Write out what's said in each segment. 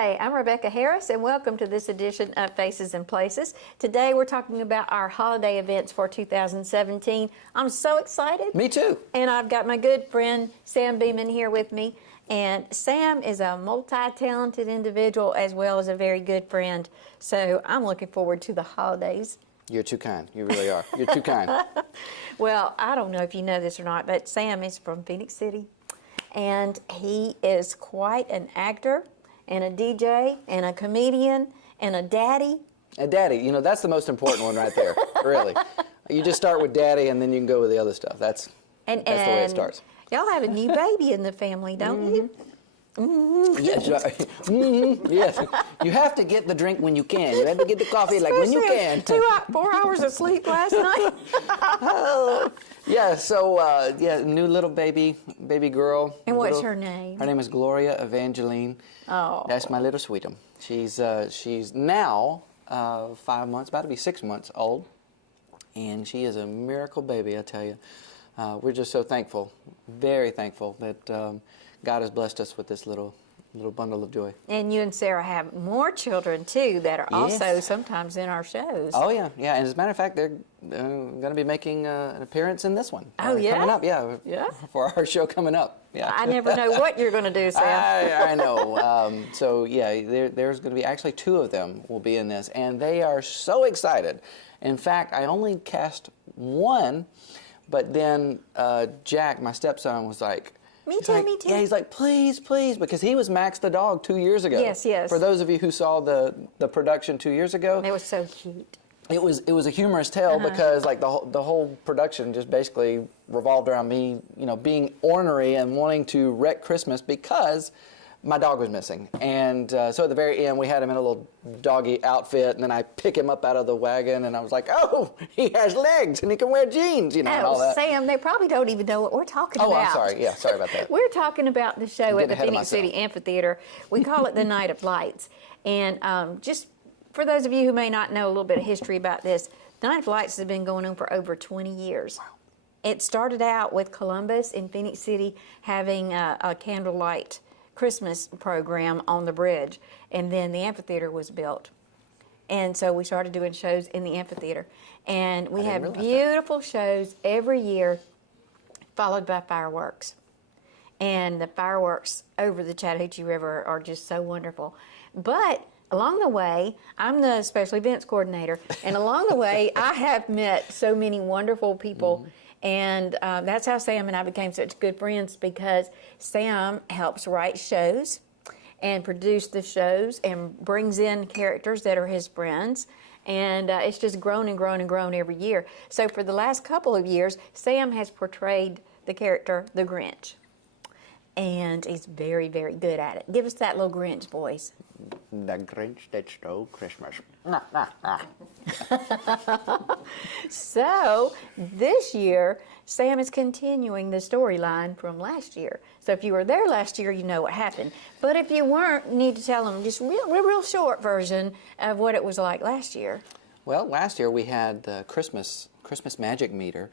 Hi, I'm Rebecca Harris, and welcome to this edition of Faces and Places. Today we're talking about our holiday events for 2017. I'm so excited. Me too. And I've got my good friend Sam Beman here with me. And Sam is a multi-talented individual as well as a very good friend. So I'm looking forward to the holidays. You're too kind. You really are. You're too kind. Well, I don't know if you know this or not, but Sam is from Phoenix City. And he is quite an actor and a DJ and a comedian and a daddy. A daddy, you know, that's the most important one right there, really. You just start with daddy and then you can go with the other stuff. That's the way it starts. Y'all have a new baby in the family, don't you? Mm-hmm. Yes, yes. You have to get the drink when you can. You have to get the coffee when you can. 4 hours of sleep last night. Yeah, so, new little baby girl. And what's her name? Her name is Gloria Evangeline. Oh. That's my little sweetum. She's now 5 months, about to be 6 months old. And she is a miracle baby, I tell you. We're just so thankful, very thankful that God has blessed us with this little bundle of joy. And you and Sarah have more children, too, that are also sometimes in our shows. Oh, yeah. And as a matter of fact, they're going to be making an appearance in this one. Oh, yeah? Coming up, yeah. For our show coming up. Yeah. I never know what you're going to do, Sam. I know. So, yeah, there's going to be actually 2 of them will be in this, and they are so excited. In fact, I only cast one, but then Jack, my stepson, was like, Me too. Yeah, he's like, please, because he was Max the dog 2 years ago. Yes. For those of you who saw the production 2 years ago, They were so cute. It was a humorous tale because like the whole production just basically revolved around me, being ornery and wanting to wreck Christmas because my dog was missing. And so at the very end, we had him in a little doggy outfit, and then I pick him up out of the wagon, and I was like, oh, he has legs, and he can wear jeans, and all that. Sam, they probably don't even know what we're talking about. Oh, I'm sorry. Yeah, sorry about that. We're talking about the show at the Phoenix City Amphitheater. We call it the Night of Lights. And just for those of you who may not know a little bit of history about this, the Night of Lights has been going on for over 20 years. Wow. It started out with Columbus in Phoenix City having a candlelight Christmas program on the bridge, and then the amphitheater was built, and so we started doing shows in the amphitheater, and we have beautiful shows every year, followed by fireworks, and the fireworks over the Chattahoochee River are just so wonderful. But along the way, I'm the special events coordinator, and along the way I have met so many wonderful people. And that's how Sam and I became such good friends, because Sam helps write shows and produce the shows and brings in characters that are his friends. And it's just grown and grown and grown every year. So for the last couple of years, Sam has portrayed the character, the Grinch. And he's very, very good at it. Give us that little Grinch voice. The Grinch that stole Christmas. So this year, Sam is continuing the storyline from last year. So if you were there last year, you know what happened. But if you weren't, you need to tell them just real short version of what it was like last year. Well, last year we had the Christmas magic meter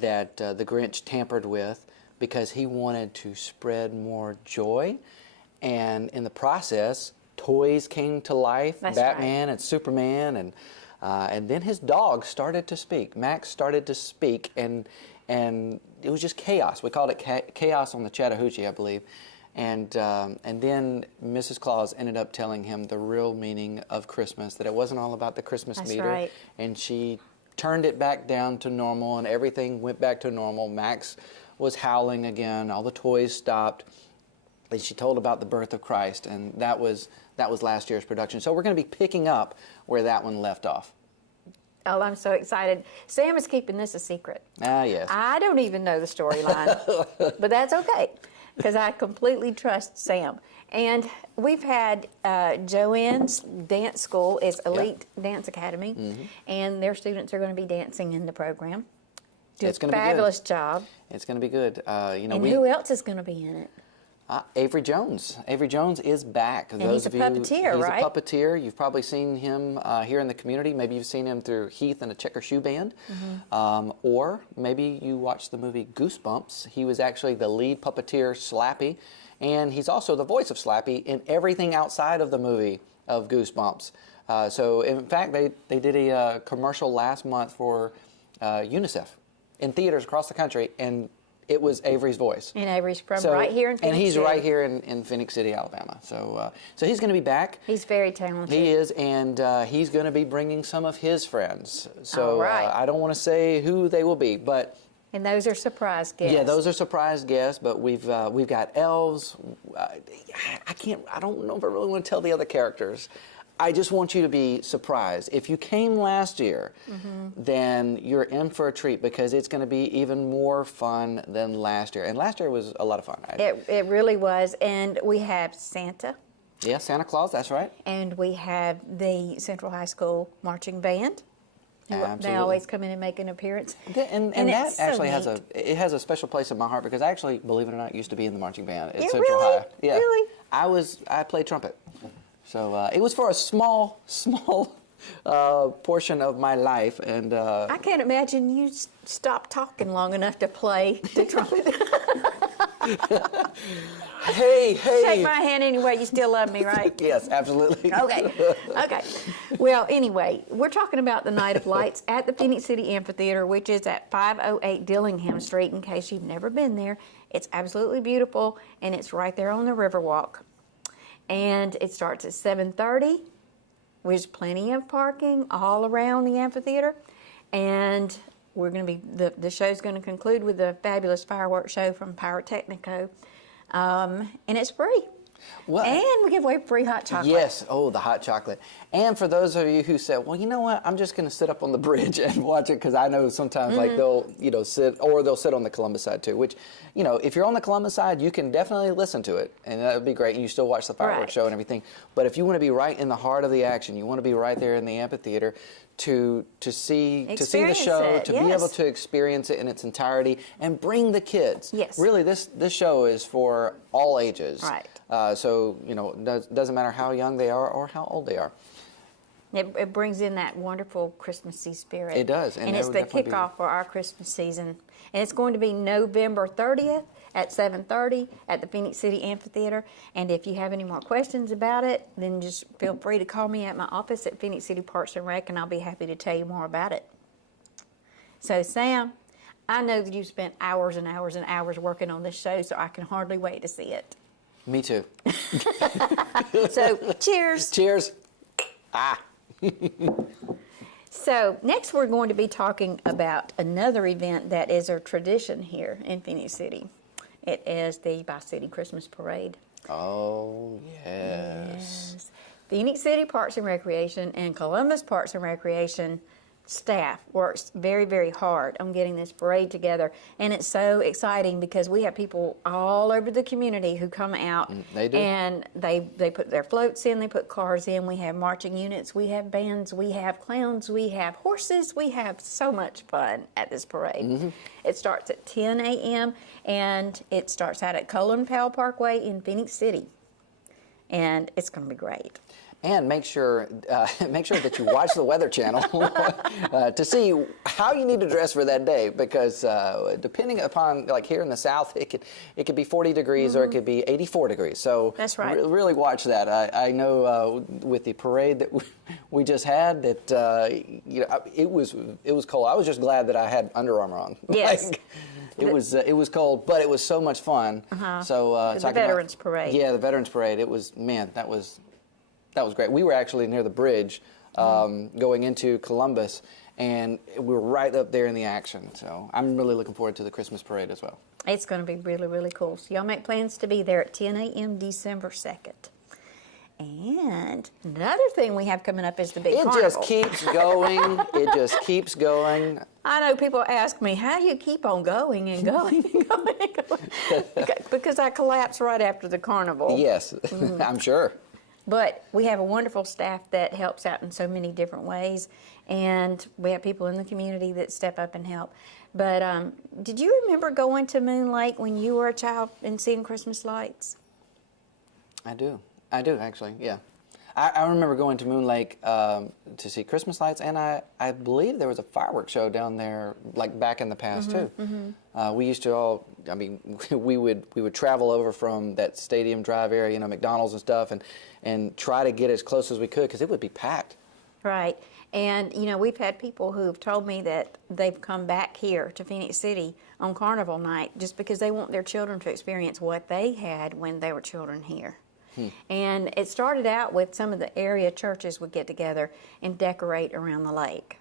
that the Grinch tampered with because he wanted to spread more joy, and in the process, toys came to life. That's Batman and Superman, and then his dog started to speak. Max started to speak, and it was just chaos. We called it chaos on the Chattahoochee, I believe. And then Mrs. Claus ended up telling him the real meaning of Christmas, that it wasn't all about the Christmas meter. Right. And she turned it back down to normal, and everything went back to normal. Max was howling again. All the toys stopped. And she told about the birth of Christ, and that was last year's production. So we're going to be picking up where that one left off. Oh, I'm so excited. Sam is keeping this a secret. Yes. I don't even know the storyline, but that's okay, because I completely trust Sam. And we've had Joanne's dance school is Elite Dance Academy, and their students are going to be dancing in the program. It's going to be good. Fabulous job. It's going to be good. And who else is going to be in it? Avery Jones. Avery Jones is back. And he's a puppeteer, right? He's a puppeteer. You've probably seen him here in the community. Maybe you've seen him through Heath and the Checker Shoe Band. Or maybe you watched the movie Goosebumps. He was actually the lead puppeteer, Slappy, and he's also the voice of Slappy in everything outside of the movie of Goosebumps. So in fact, they did a commercial last month for UNICEF in theaters across the country, and it was Avery's voice. And Avery's from right here in Phoenix And he's City. right here in Phoenix City, Alabama. So he's going to be back. He's very talented. He is, and he's going to be bringing some of his friends. So All right. I don't want to say who they will be, but And those are surprise guests. yeah, those are surprise guests. But we've got elves. I don't know if I really want to tell the other characters. I just want you to be surprised. If you came last year, then you're in for a treat because it's going to be even more fun than last year. And last year was a lot of fun. It really was. And we have Santa. Yeah, Santa Claus, that's right. And we have the Central High School marching band. Absolutely. They always come in and make an appearance. And that it's so actually neat. has a special place in my heart because I actually, believe it or not, used to be in the marching band at You Central really? High. Yeah. Really? I played trumpet. So it was for a small portion of my life, and I can't imagine you stopped talking long enough to play the trumpet. hey. Shake my hand anyway. You still love me, right? Yes, absolutely. Okay. Well, anyway, we're talking about the Night of Lights at the Phoenix City Amphitheater, which is at 508 Dillingham Street, in case you've never been there. It's absolutely beautiful, and it's right there on the Riverwalk. And it starts at 7:30. There's plenty of parking all around the amphitheater. And we're going to be, the show's going to conclude with a fabulous fireworks show from Pyrotechnico. And it's free. Well, and we give away free hot chocolate. Yes, the hot chocolate. And for those of you who said, well, you know what, I'm just going to sit up on the bridge and watch it, because I know sometimes like they'll sit on the Columbus side too, which, if you're on the Columbus side, you can definitely listen to it, and that would be great, and you still watch the fireworks show and everything. But if you want to be right in the heart of the action, you want to be right there in the amphitheater to see the show, to be able to experience it in its entirety, and bring the kids. Yes. Really, this show is for all ages. Right. So, doesn't matter how young they are or how old they are. It brings in that wonderful Christmassy spirit. It does. And it's the kickoff for our Christmas season. And it's going to be November 30th at 7:30 at the Phoenix City Amphitheater. And if you have any more questions about it, then just feel free to call me at my office at Phoenix City Parks and Rec, and I'll be happy to tell you more about it. So, Sam, I know that you spent hours and hours and hours working on this show, so I can hardly wait to see it. Me too. So, cheers. Cheers. So next we're going to be talking about another event that is a tradition here in Phoenix City. It is the Bi-City Christmas Parade. Oh, yes. Phoenix City Parks and Recreation and Columbus Parks and Recreation staff works very, very hard on getting this parade together. And it's so exciting because we have people all over the community who come out. They do. And they put their floats in, they put cars in. We have marching units, we have bands, we have clowns, we have horses. We have so much fun at this parade. It starts at 10 a.m. and it starts out at Colin Powell Parkway in Phoenix City. And it's going to be great. And make sure that you watch the Weather Channel to see how you need to dress for that day, because depending upon, like here in the South, it could be 40 degrees or it could be 84 degrees. So that's right. Really watch that. I know with the parade that we just had that it was cold. I was just glad that I had Under Armour on. Yes. It was cold, but it was so much fun. So the Veterans Parade. Yeah, the Veterans Parade. It was, man, that was great. We were actually near the bridge going into Columbus, and we were right up there in the action. So I'm really looking forward to the Christmas parade as well. It's going to be really, really cool. So y'all make plans to be there at 10 a.m. December 2nd. And another thing we have coming up is the big carnival. It just keeps going. It just keeps going. I know people ask me, how do you keep on going and going and going and going? Because I collapse right after the carnival. Yes, I'm sure. But we have a wonderful staff that helps out in so many different ways, and we have people in the community that step up and help. But did you remember going to Moon Lake when you were a child and seeing Christmas lights? I do actually, yeah. I remember going to Moon Lake to see Christmas lights, and I believe there was a fireworks show down there, like back in the past too. We used to all, I mean, we would travel over from that Stadium Drive area, you know, McDonald's and stuff, and try to get as close as we could because it would be packed. Right. And, you know, we've had people who've told me that they've come back here to Phoenix City on Carnival night just because they want their children to experience what they had when they were children here. And it started out with some of the area churches would get together and decorate around the lake.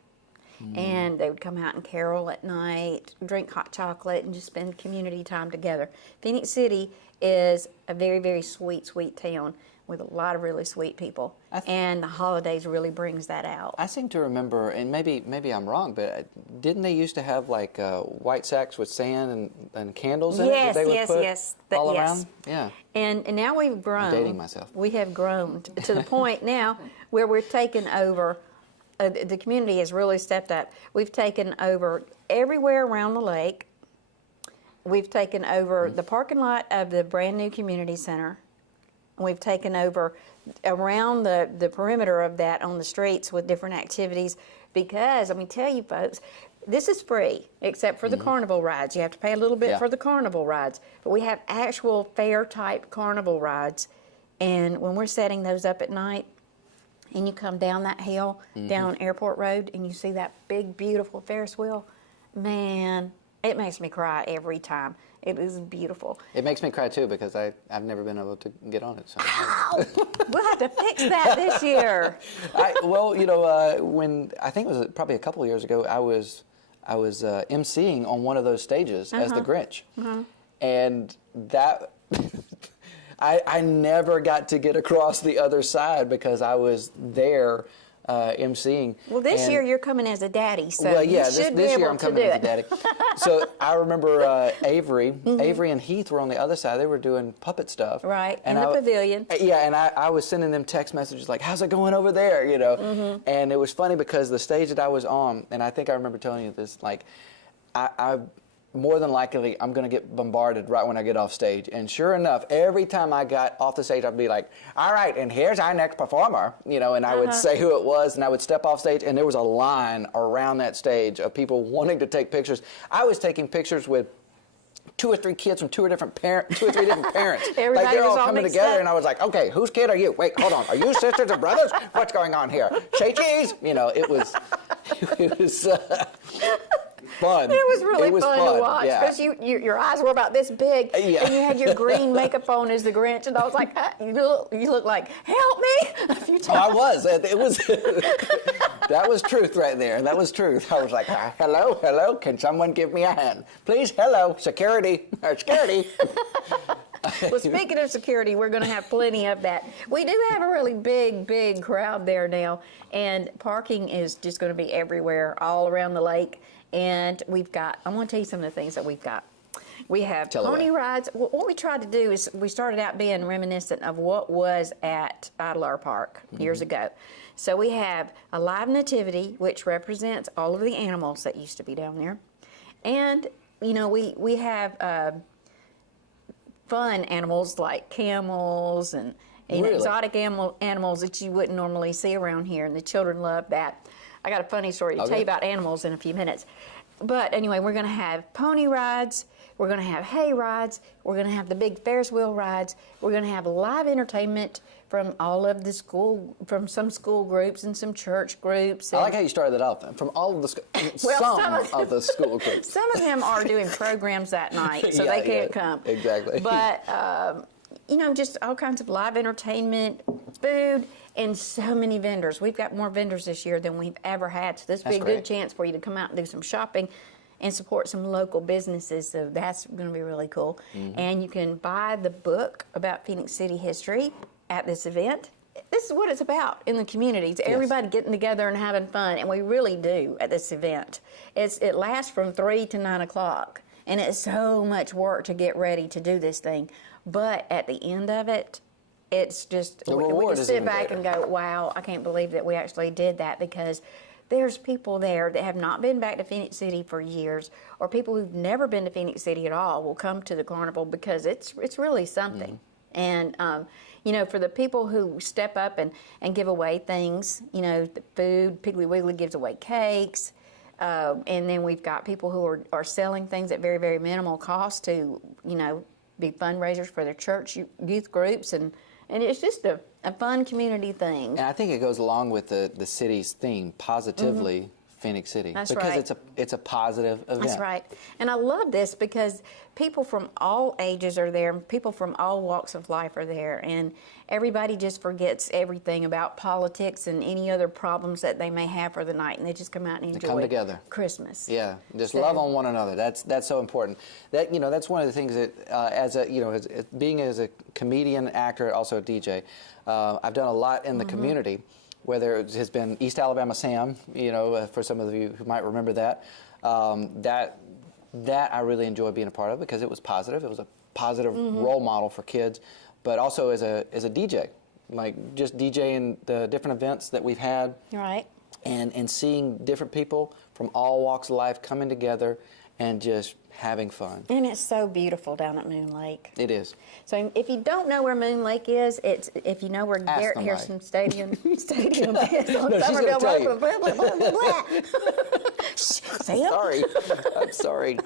And they would come out and carol at night, drink hot chocolate, and just spend community time together. Phoenix City is a very, very sweet, sweet town with a lot of really sweet people, and the holidays really brings that out. I seem to remember, and maybe I'm wrong, but didn't they used to have like white sacks with sand and candles in it that they would put all around? Yeah. And now we've grown. I'm dating myself. We have grown to the point now where we're taking over. The community has really stepped up. We've taken over everywhere around the lake. We've taken over the parking lot of the brand new community center. We've taken over around the perimeter of that on the streets with different activities because, let me tell you folks, this is free except for the carnival rides. You have to pay a little bit for the carnival rides, but we have actual fair type carnival rides. And when we're setting those up at night and you come down that hill, down Airport Road, and you see that big, beautiful Ferris wheel, man, it makes me cry every time. It is beautiful. It makes me cry too because I've never been able to get on it. So. Ow! We'll have to fix that this year. Well, you know, when I think it was probably a couple of years ago, I was emceeing on one of those stages as the Grinch, and that I never got to get across the other side because I was there. emceeing. Well, this year you're coming as a daddy, so well, yeah, you should this be year able I'm to coming do as a it. daddy. So I remember Avery and Heath were on the other side. They were doing puppet stuff. Right, in the pavilion. Yeah, and I was sending them text messages like, how's it going over there, you know? And it was funny because the stage that I was on, and I think I remember telling you this, like, I more than likely, I'm going to get bombarded right when I get off stage. And sure enough, every time I got off the stage, I'd be like, all right, and here's our next performer, you know, and I would say who it was, and I would step off stage, and there was a line around that stage of people wanting to take pictures. I was taking pictures with 2 or 3 kids from 2 or 3 different parents. Everybody like they're was all coming together, up. And I was like, okay, whose kid are you? Wait, hold on, are you sisters or brothers? What's going on here? Say cheese. You know, it was fun. It was really fun to watch yeah. because your eyes were about this big, and you had your green makeup on as the Grinch, and I was like, you look like, help me, a few times. Oh, I was. It was. That was truth right there. That was truth. I was like, hello, can someone give me a hand? Please, hello, security, security. Well, speaking of security, we're going to have plenty of that. We do have a really big crowd there now, and parking is just going to be everywhere, all around the lake. And we've got, I want to tell you some of the things that we've got. We have pony rides. Well, what we tried to do is we started out being reminiscent of what was at Idler Park years ago. So we have a live nativity, which represents all of the animals that used to be down there. And, you know, we have fun animals like camels and exotic animals that you wouldn't normally see around here, and the children love that. I got a funny story to tell you about animals in a few minutes. But anyway, we're going to have pony rides, we're going to have hay rides, we're going to have the big Ferris wheel rides, we're going to have live entertainment from all of the from some school groups and some church groups. I like how you started that off. From all of the some of the school groups. Some of them are doing programs that night, so they can't come. Exactly. But, you know, just all kinds of live entertainment, food, and so many vendors. We've got more vendors this year than we've ever had, so this would be a good chance for you to come out and do some shopping and support some local businesses, so that's going to be really cool. And you can buy the book about Phoenix City history at this event. This is what it's about in the communities, everybody getting together and having fun, and we really do at this event. It lasts from 3 to 9 o'clock, and it's so much work to get ready to do this thing, but at the end of it, it's just, we just sit back and go, wow, I can't believe that we actually did that, because there's people there that have not been back to Phoenix City for years, or people who've never been to Phoenix City at all will come to the carnival because it's really something. And, for the people who step up and give away things, the food, Piggly Wiggly gives away cakes. And then we've got people who are selling things at very, very minimal cost to, be fundraisers for their church youth groups. And it's just a fun community thing. And I think it goes along with the city's theme, positively Phoenix City. That's because right. it's a positive event. That's right. And I love this because people from all ages are there, people from all walks of life are there, and everybody just forgets everything about politics and any other problems that they may have for the night, and they just come out and enjoy come together. Christmas. Yeah, just love on one another. That's so important. That's one of the things that as being as a comedian, actor, also a DJ, I've done a lot in the community. Whether it has been East Alabama Sam, for some of you who might remember that, that I really enjoy being a part of because it was positive. It was a positive role model for kids, but also as a DJ, like just DJing the different events that we've had, Right. and seeing different people from all walks of life coming together and just having fun. And it's so beautiful down at Moon Lake. It is. So if you don't know where Moon Lake is, if you know where Garrett them, Harrison Stadium is on No, she's Somerville, gonna tell you. blah, blah, blah, blah, blah. Shh, Sam? Sorry. I'm sorry.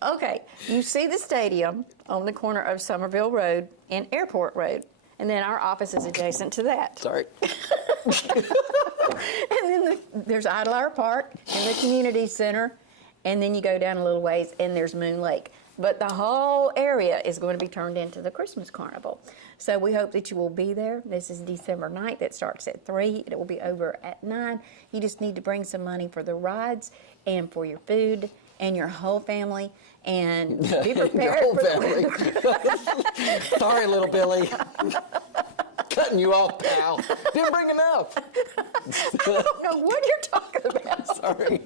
Okay, you see the stadium on the corner of Somerville Road and Airport Road, and then our office is adjacent to that. Sorry. And then there's Idlehour Park and the community center, and then you go down a little ways and there's Moon Lake. But the whole area is going to be turned into the Christmas Carnival. So we hope that you will be there. This is December 9th. It starts at 3. It will be over at 9. You just need to bring some money for the rides and for your food and your whole family. And be prepared Your whole for family. the weather. Sorry, little Billy. Cutting you off, pal. Didn't bring enough. I don't know what you're talking about. Sorry.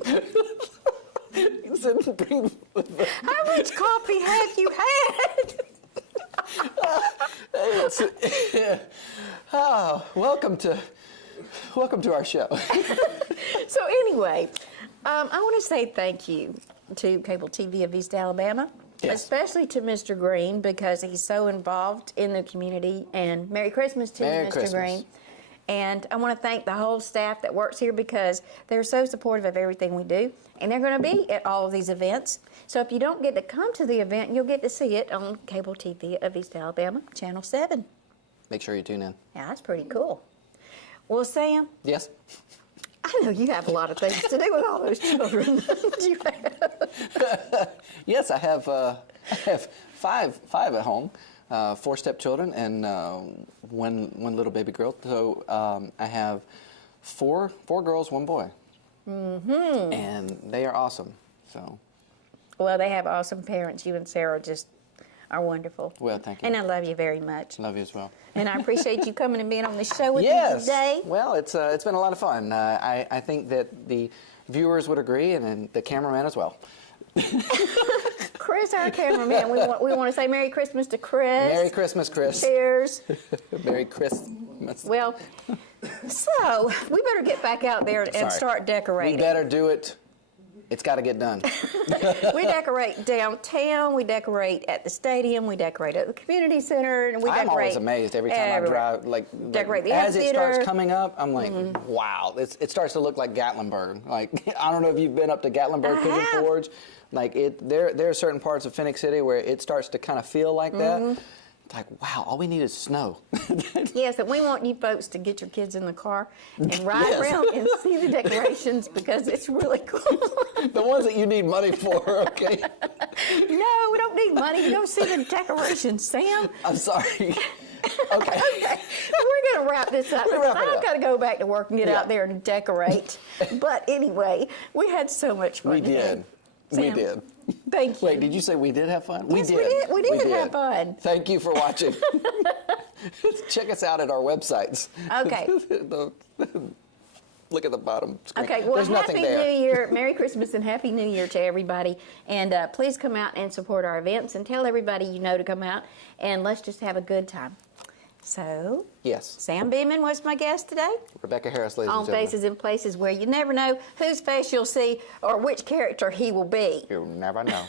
You said bring. How much coffee have you had? Welcome to our show. So anyway, I want to say thank you to Cable TV of East Alabama, Yes. especially to Mr. Green because he's so involved in the community. And Merry Christmas to Merry you, Mr. Christmas. Green. And I want to thank the whole staff that works here because they're so supportive of everything we do. And they're going to be at all of these events. So if you don't get to come to the event, you'll get to see it on Cable TV of East Alabama, Channel 7. Make sure you tune in. Yeah, that's pretty cool. Well, Sam, Yes. I know you have a lot of things to do with all those children. You have. Yes, I have five at home, 4 stepchildren and one little baby girl. So I have four girls, 1 boy. Mm-hmm. And they are awesome. So. Well, they have awesome parents. You and Sarah just are wonderful. Well, thank you. And I love you very much. Love you as well. And I appreciate you coming and being on the show with me Yes. today. Well, it's been a lot of fun. I think that the viewers would agree, and the cameraman as well. Chris, our cameraman, we want to say Merry Christmas to Chris. Merry Christmas, Chris. Cheers. Merry Christmas. Well, so we better get back out there and Sorry. start decorating. We better do it. It's got to get done. We decorate downtown, we decorate at the stadium, we decorate at the community center, and we decorate. I'm always amazed every time everywhere. I drive. Decorate the as it amphitheater. starts coming up, I'm like, wow! It starts to look like Gatlinburg. Like I don't know if you've been up to Gatlinburg, I Pigeon have. Forge. Like there are certain parts of Phoenix City where it starts to kind of feel like that. It's like, wow! All we need is snow. Yes, and we want you folks to get your kids in the car and ride Yes. around and see the decorations because it's really cool. The ones that you need money for, okay? No, we don't need money. Go see the decorations, Sam. I'm sorry. Okay. Okay, we're going to wrap this up. Wrap it I've up. got to go back to work and get Yeah. out there and decorate. But anyway, we had so much fun We today. did. We Sam, did. Thank you. Wait, did you say we did have fun? Yes, we did. We did have fun. Thank you for watching. Check us out at our websites. Okay. Look at the bottom screen. Okay, well, There's Happy nothing there. New Year. Merry Christmas and Happy New Year to everybody. And please come out and support our events and tell everybody you know to come out. And let's just have a good time. So, Yes. Sam Beman was my guest today Rebecca Harris, ladies on and gentlemen. Faces in Places where you never know whose face you'll see or which character he will be. You never know.